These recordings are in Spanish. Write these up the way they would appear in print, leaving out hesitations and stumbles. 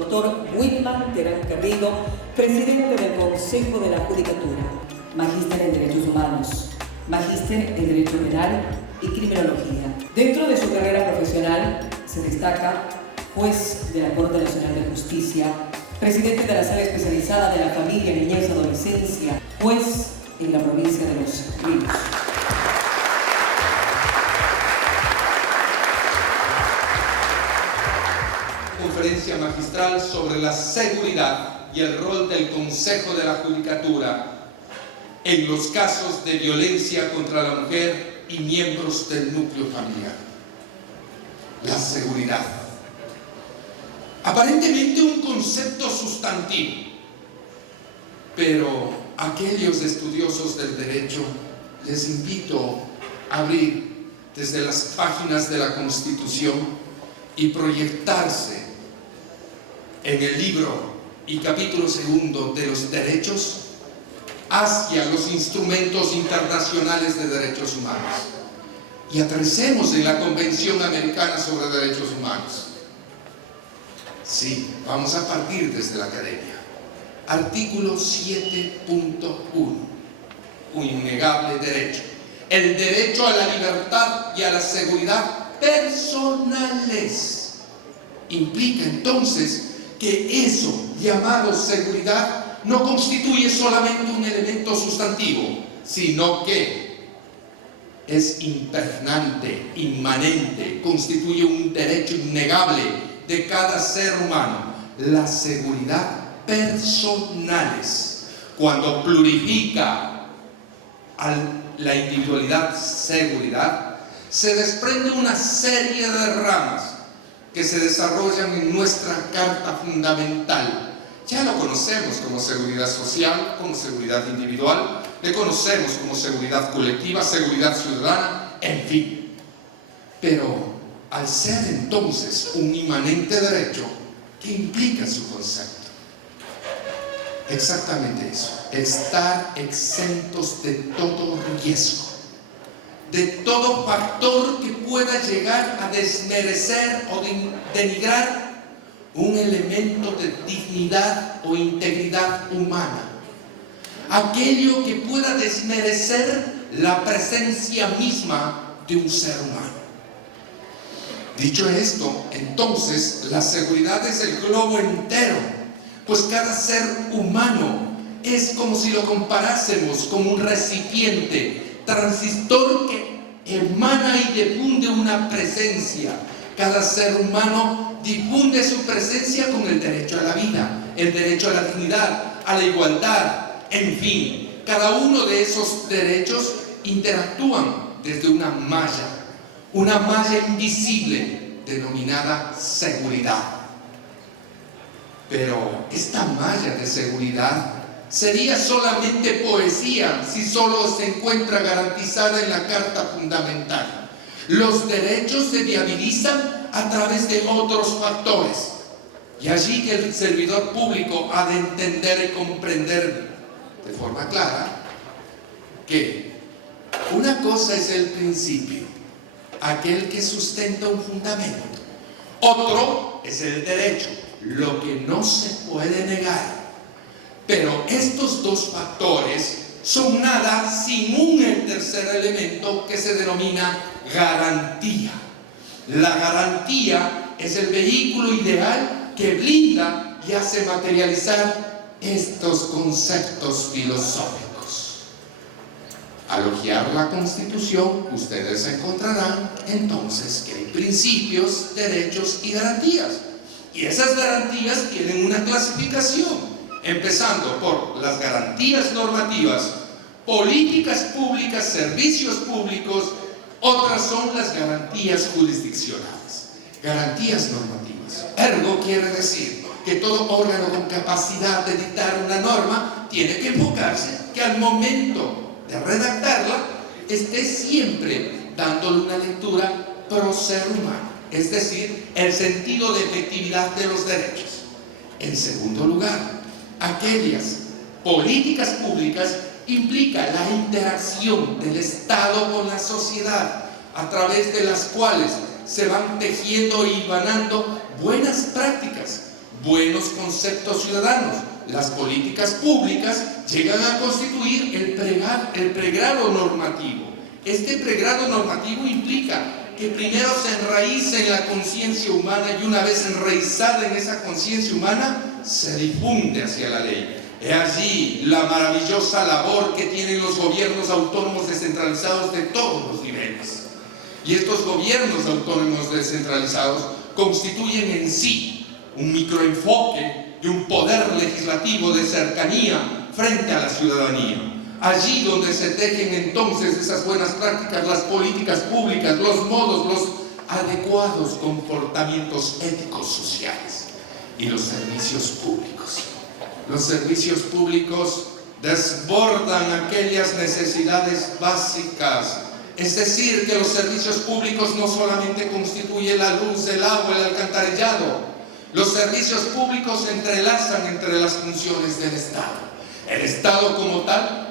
Doctor Wilman Terán Carrillo, presidente del Consejo de la Judicatura, magíster en Derechos Humanos, magíster en Derecho Penal y Criminología. Dentro de su carrera profesional se destaca juez de la Corte Nacional de Justicia, presidente de la Sala Especializada de la Familia, Niñez y Adolescencia, juez en la provincia de Los Ríos. Conferencia magistral sobre la seguridad y el rol del Consejo de la Judicatura en los casos de violencia contra la mujer y miembros del núcleo familiar. La seguridad. Aparentemente un concepto sustantivo, pero a aquellos estudiosos del derecho les invito a abrir desde las páginas de la Constitución y proyectarse en el libro y capítulo 2 de los derechos hacia los instrumentos internacionales de derechos humanos y aterricemos en la Convención Americana sobre Derechos Humanos. Sí, vamos a partir desde la academia. Artículo 7.1. Un innegable derecho. El derecho a la libertad y a la seguridad personales. Implica entonces que eso llamado seguridad no constituye solamente un elemento sustantivo, sino que es impregnante, inmanente, constituye un derecho innegable de cada ser humano. La seguridad personales, cuando plurifica a la individualidad seguridad, se desprende una serie de ramas que se desarrollan en nuestra Carta Fundamental. Ya lo conocemos como seguridad social, como seguridad individual, le conocemos como seguridad colectiva, seguridad ciudadana, en fin. Pero al ser entonces un inmanente derecho, ¿qué implica su concepto? Exactamente eso, estar exentos de todo riesgo, de todo factor que pueda llegar a desmerecer o denigrar un elemento de dignidad o integridad humana, aquello que pueda desmerecer la presencia misma de un ser humano. Dicho esto, entonces la seguridad es el globo entero, pues cada ser humano es como si lo comparásemos con un recipiente transistor que emana y difunde una presencia. Cada ser humano difunde su presencia con el derecho a la vida, el derecho a la dignidad, a la igualdad, en fin. Cada uno de esos derechos interactúan desde una malla invisible denominada seguridad. Pero esta malla de seguridad sería solamente poesía si solo se encuentra garantizada en la Carta Fundamental. Los derechos se viabilizan a través de otros factores. Y allí que el servidor público ha de entender y comprender de forma clara que una cosa es el principio, aquel que sustenta un fundamento. Otro es el derecho, lo que no se puede negar. Pero estos dos factores son nada sin un tercer elemento que se denomina garantía. La garantía es el vehículo ideal que blinda y hace materializar estos conceptos filosóficos. Al hojear la Constitución, ustedes encontrarán entonces que hay principios, derechos y garantías. Y esas garantías tienen una clasificación, empezando por las garantías normativas, políticas públicas, servicios públicos. Otras son las garantías jurisdiccionales, garantías normativas. Ergo quiere decir que todo órgano con capacidad de dictar una norma tiene que enfocarse que al momento de redactarla esté siempre dándole una lectura pro ser humano, es decir, el sentido de efectividad de los derechos. En segundo lugar, aquellas políticas públicas implica la interacción del Estado con la sociedad, a través de las cuales se van tejiendo y hilvanando buenas prácticas, buenos conceptos ciudadanos. Las políticas públicas llegan a constituir el pregrado normativo. Este pregrado normativo implica que primero se enraice en la conciencia humana y una vez enraizada en esa conciencia humana, se difunde hacia la ley. Es allí la maravillosa labor que tienen los gobiernos autónomos descentralizados de todos los niveles. Y estos gobiernos autónomos descentralizados constituyen en sí un microenfoque de un poder legislativo de cercanía frente a la ciudadanía. Allí donde se tejen entonces esas buenas prácticas, las políticas públicas, los modos, los adecuados comportamientos éticos sociales y los servicios públicos. Los servicios públicos desbordan aquellas necesidades básicas. Es decir, que los servicios públicos no solamente constituyen la luz, el agua, el alcantarillado. Los servicios públicos se entrelazan entre las funciones del Estado. El Estado como tal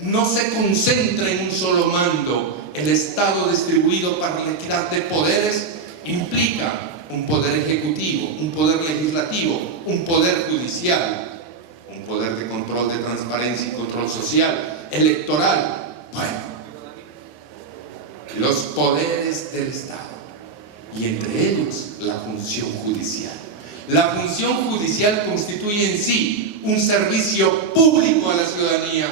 no se concentra en un solo mando. El Estado distribuido para la equidad de poderes implica un poder ejecutivo, un poder legislativo, un poder judicial, un poder de control de transparencia y control social, electoral. Bueno, los poderes del Estado y entre ellos la función judicial. La función judicial constituye en sí un servicio público a la ciudadanía,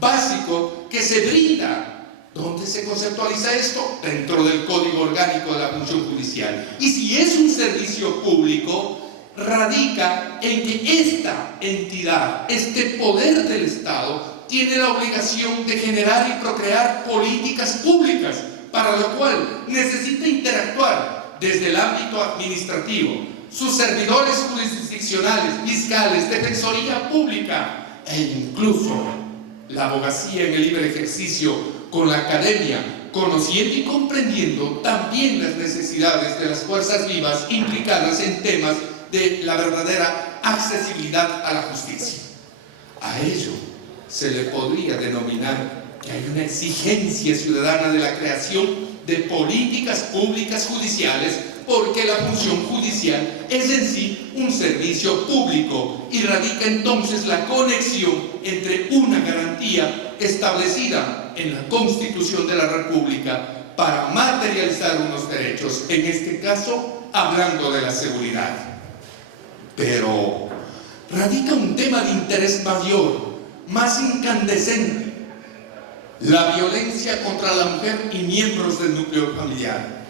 básico, que se brinda. ¿Dónde se conceptualiza esto? Dentro del Código Orgánico de la Función Judicial. Y si es un servicio público, radica en que esta entidad, este poder del Estado, tiene la obligación de generar y procrear políticas públicas, para lo cual necesita interactuar desde el ámbito administrativo, sus servidores jurisdiccionales, fiscales, defensoría pública e incluso la abogacía en el libre ejercicio con la academia, conociendo y comprendiendo también las necesidades de las fuerzas vivas implicadas en temas de la verdadera accesibilidad a la justicia. A ello se le podría denominar que hay una exigencia ciudadana de la creación de políticas públicas judiciales, porque la función judicial es en sí un servicio público y radica entonces la conexión entre una garantía establecida en la Constitución de la República para materializar unos derechos, en este caso hablando de la seguridad. Pero radica un tema de interés mayor, más incandescente: la violencia contra la mujer y miembros del núcleo familiar.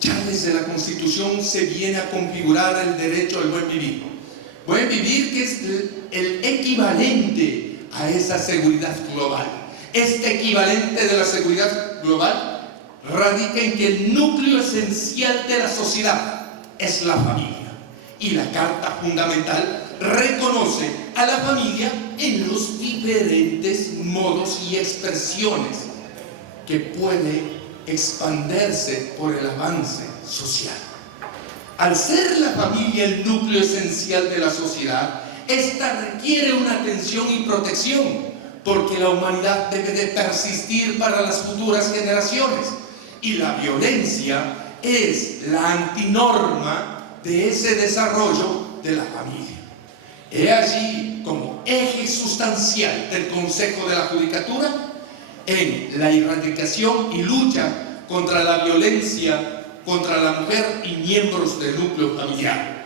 Ya desde la Constitución se viene a configurar el derecho al buen vivir. Buen vivir que es el equivalente a esa seguridad global. Este equivalente de la seguridad global radica en que el núcleo esencial de la sociedad es la familia. Y la Carta Fundamental reconoce a la familia en los diferentes modos y expresiones que puede expandirse por el avance social. Al ser la familia el núcleo esencial de la sociedad, esta requiere una atención y protección, porque la humanidad debe de persistir para las futuras generaciones, y la violencia es la antinorma de ese desarrollo de la familia. He allí como eje sustancial del Consejo de la Judicatura en la erradicación y lucha contra la violencia contra la mujer y miembros del núcleo familiar.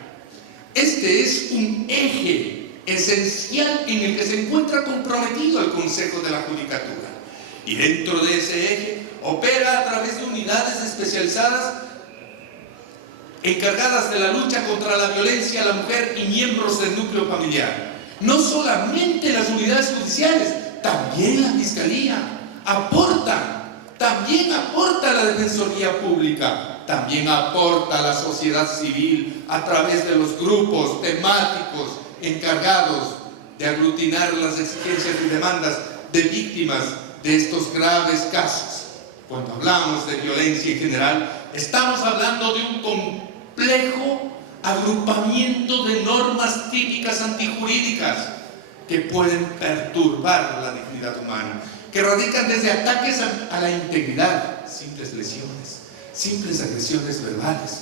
Este es un eje esencial en el que se encuentra comprometido el Consejo de la Judicatura, y dentro de ese eje opera a través de unidades especializadas encargadas de la lucha contra la violencia a la mujer y miembros del núcleo familiar. No solamente las unidades judiciales, también la Fiscalía también aporta la Defensoría Pública, también aporta la sociedad civil a través de los grupos temáticos encargados de aglutinar las exigencias y demandas de víctimas de estos graves casos. Cuando hablamos de violencia en general, estamos hablando de un complejo agrupamiento de normas típicas antijurídicas que pueden perturbar la dignidad humana, que radican desde ataques a la integridad, simples lesiones, simples agresiones verbales,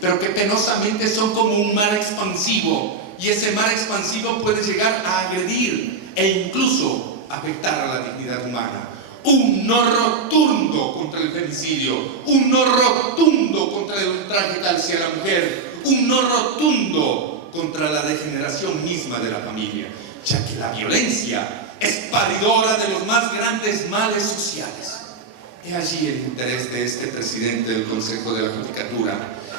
pero que penosamente son como un mar expansivo, y ese mar expansivo puede llegar a agredir e incluso afectar a la dignidad humana. Un no rotundo contra el femicidio, un no rotundo contra el ultraje hacia la mujer, un no rotundo contra la degeneración misma de la familia, ya que la violencia es paridora de los más grandes males sociales. He allí el interés de este presidente del Consejo de la Judicatura,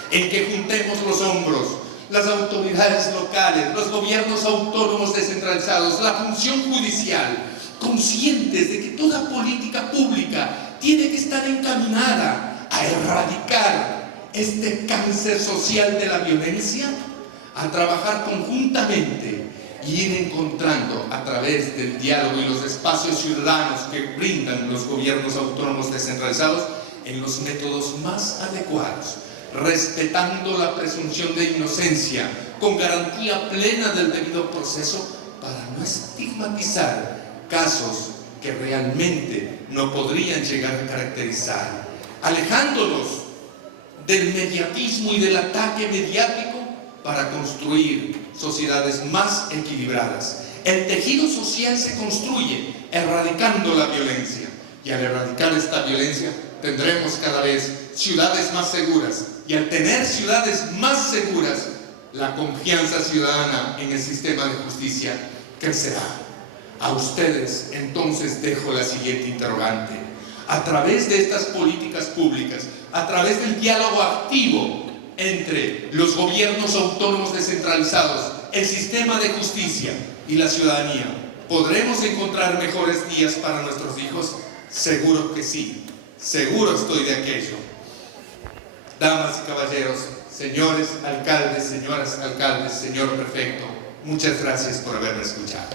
en que juntemos los hombros, las autoridades locales, los gobiernos autónomos descentralizados, la función judicial, conscientes de que toda política pública tiene que estar encaminada a erradicar este cáncer social de la violencia, a trabajar conjuntamente y ir encontrando a través del diálogo y los espacios ciudadanos que brindan los gobiernos autónomos descentralizados en los métodos más adecuados, respetando la presunción de inocencia, con garantía plena del debido proceso, para no estigmatizar casos que realmente no podrían llegar a caracterizar, alejándonos del mediatismo y del ataque mediático para construir sociedades más equilibradas. El tejido social se construye erradicando la violencia, y al erradicar esta violencia tendremos cada vez ciudades más seguras, y al tener ciudades más seguras, la confianza ciudadana en el sistema de justicia crecerá. A ustedes entonces dejo la siguiente interrogante: a través de estas políticas públicas, a través del diálogo activo entre los gobiernos autónomos descentralizados, el sistema de justicia y la ciudadanía, ¿podremos encontrar mejores días para nuestros hijos? Seguro que sí, seguro estoy de aquello. Damas y caballeros, señores alcaldes, señoras alcaldes, señor prefecto, muchas gracias por haberme escuchado.